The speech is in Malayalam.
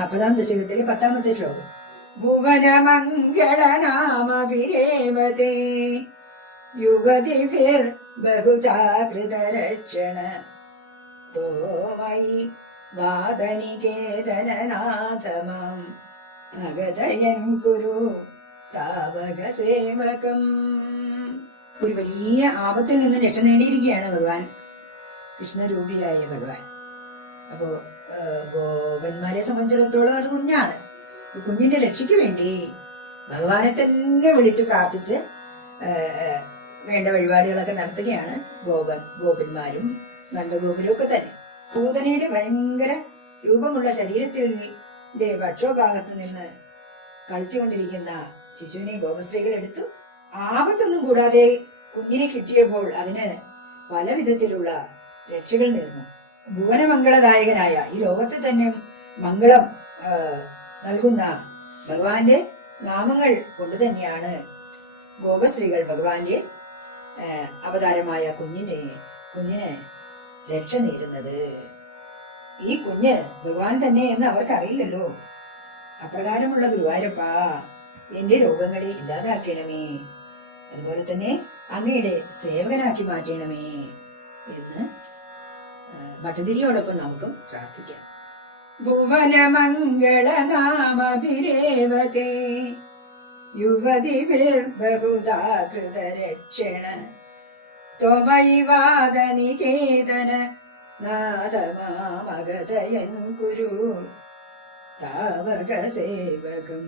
40-ാം ദശകത്തിലെ 10-ാമത്തെ ശ്ലോകം. ഭുവനമംഗളനാമവിരേവതേ യുവതിഭിർ ബഹുധാ കൃതരക്ഷണ തോമയി വാദനികേതനനാഥമാം ഭഗതയൻ കുരു താവക സേവകം. ഒരു വലിയ ആപത്തിൽ നിന്ന് രക്ഷ നേടിയിരിക്കുകയാണ് ഭഗവാൻ, കൃഷ്ണരൂപിയായ ഭഗവാൻ. അപ്പോ ഗോപന്മാരെ സംബന്ധിച്ചിടത്തോളം അത് കുഞ്ഞാണ്. കുഞ്ഞിന്റെ രക്ഷയ്ക്ക് വേണ്ടി ഭഗവാനെ തന്നെ വിളിച്ച് പ്രാർത്ഥിച്ച് വേണ്ട വഴിപാടുകളൊക്കെ നടത്തുകയാണ് ഗോപന്മാരും നന്ദഗോപുരും ഒക്കെ തന്നെ. പൂതനയുടെ ഭയങ്കര രൂപമുള്ള ശരീരത്തിന്റെ വക്ഷോഭാഗത്ത് നിന്ന് കളിച്ചുകൊണ്ടിരിക്കുന്ന ശിശുവിനെ ഗോപസ്ത്രീകൾ എടുത്തു. ആപത്തൊന്നും കൂടാതെ കുഞ്ഞിനെ കിട്ടിയപ്പോൾ അതിന് പല വിധത്തിലുള്ള രക്ഷകൾ നേർന്നു. ഭുവനമംഗളദായകനായ, ഈ ലോകത്ത് തന്നെ മംഗളം നൽകുന്ന ഭഗവാന്റെ നാമങ്ങൾ കൊണ്ട് തന്നെയാണ് ഗോപസ്ത്രീകൾ ഭഗവാന്റെ അവതാരമായ കുഞ്ഞിന് രക്ഷ നേരുന്നത്. ഈ കുഞ്ഞ് ഭഗവാൻ തന്നെ എന്ന് അവർക്കറിയില്ലല്ലോ. അപ്രകാരമുള്ള ഗുരുവായൂരപ്പ, എന്റെ രോഗങ്ങളെ ഇല്ലാതാക്കണമേ, അതുപോലെ തന്നെ അങ്ങയുടെ സേവകനാക്കി മാറ്റണമേ എന്ന് ഭട്ടതിരിയോടൊപ്പം നമുക്കും പ്രാർത്ഥിക്കാം. ഭുവനമംഗളനാമഭിരേവതേ യുവതിഭിർ ബഹുധാ കൃതരക്ഷണ ത്വമയി വാദനികേതന നാഥമാമഗതയൻ കുരു താവക സേവകം.